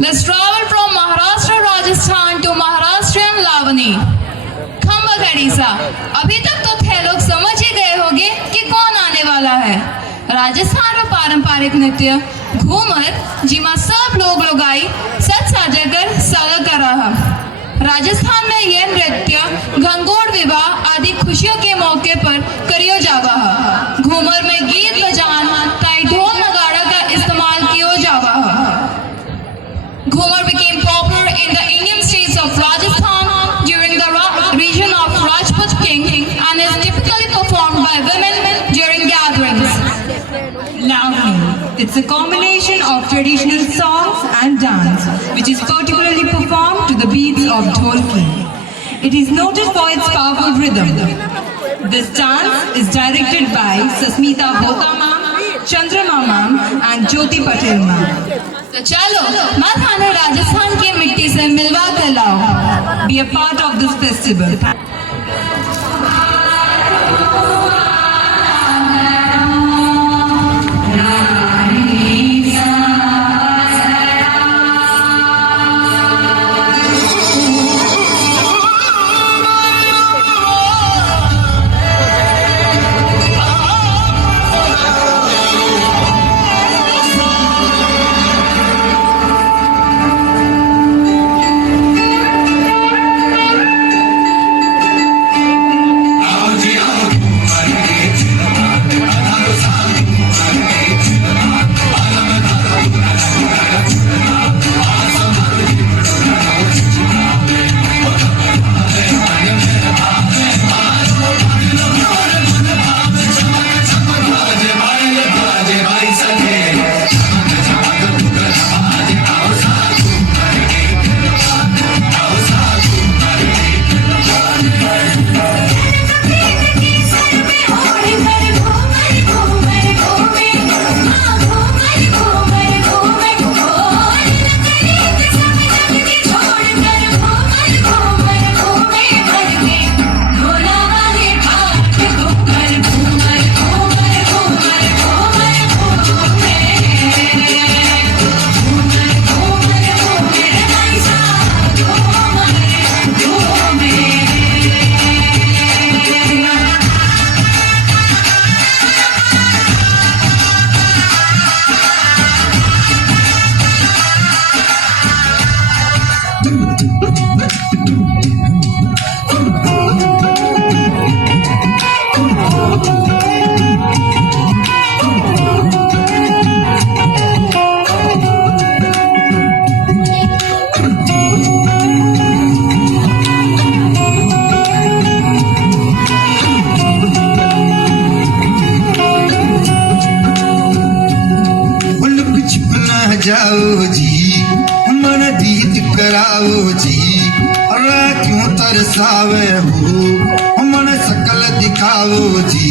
Let's travel from Maharashtra, Rajasthan to Maharashtrian Lavani. खम्बा खड़ीसा। अभी तक तो थे लोग समझ ही गए होंगे कि कौन आने वाला है। राजस्थान में पारंपरिक नृत्य घूमर जिमा सब लोग लोगाई सच साजकर सागा कर रहा। राजस्थान में यह नृत्य गंगोट विवाह आदि खुशियों के मौके पर करियो जावा है। घूमर में गीत बजान ताई ढोल नगाड़ा का इस्तेमाल कियो जावा है। Ghumar became popular in the Indian states of Rajasthan during the region of Rajput king and is typically performed by women during gatherings. Lavani. It's a combination of traditional songs and dance, which is particularly performed to the beats of dholki. It is noted for its powerful rhythm. This dance is directed by Sasmita Hota ma'am, Chandrama ma'am and Jyoti Patel ma'am. तो चलो मत हमें राजस्थान की मिट्टी से मिलवा कर लाओ। Be a part of this festival. जाओ जी मन दीद कराओ जी अरे क्यों तरसावे हो मन सकल दिखाओ जी।